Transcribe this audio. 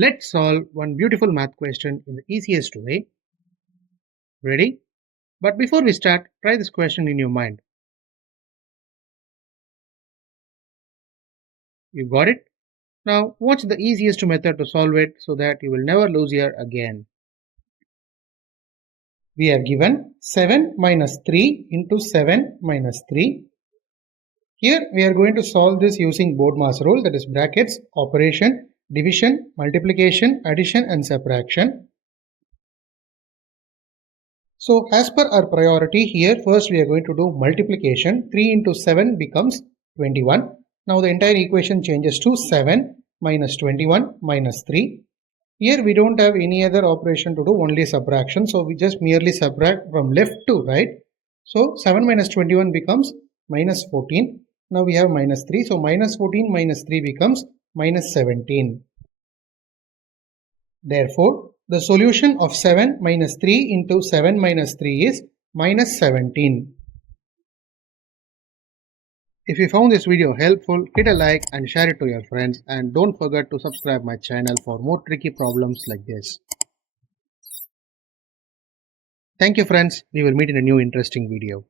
Let's solve one beautiful math question in the easiest way. Ready? But before we start, try this question in your mind. You got it? Now, what's the easiest method to solve it so that you will never lose here again? We are given 7 minus 3 into 7 minus 3. Here we are going to solve this using BODMAS rule, that is brackets, operation, division, multiplication, addition and subtraction. So as per our priority here, first we are going to do multiplication. 3 into 7 becomes 21. Now the entire equation changes to 7 minus 21 minus 3. Here we don't have any other operation to do, only subtraction. So we just merely subtract from left to right. So 7 minus 21 becomes minus 14. Now we have minus 3. So minus 14 minus 3 becomes minus 17. Therefore, the solution of 7 minus 3 into 7 minus 3 is minus 17. If you found this video helpful, hit a like and share it to your friends, and don't forget to subscribe my channel for more tricky problems like this. Thank you friends, we will meet in a new interesting video.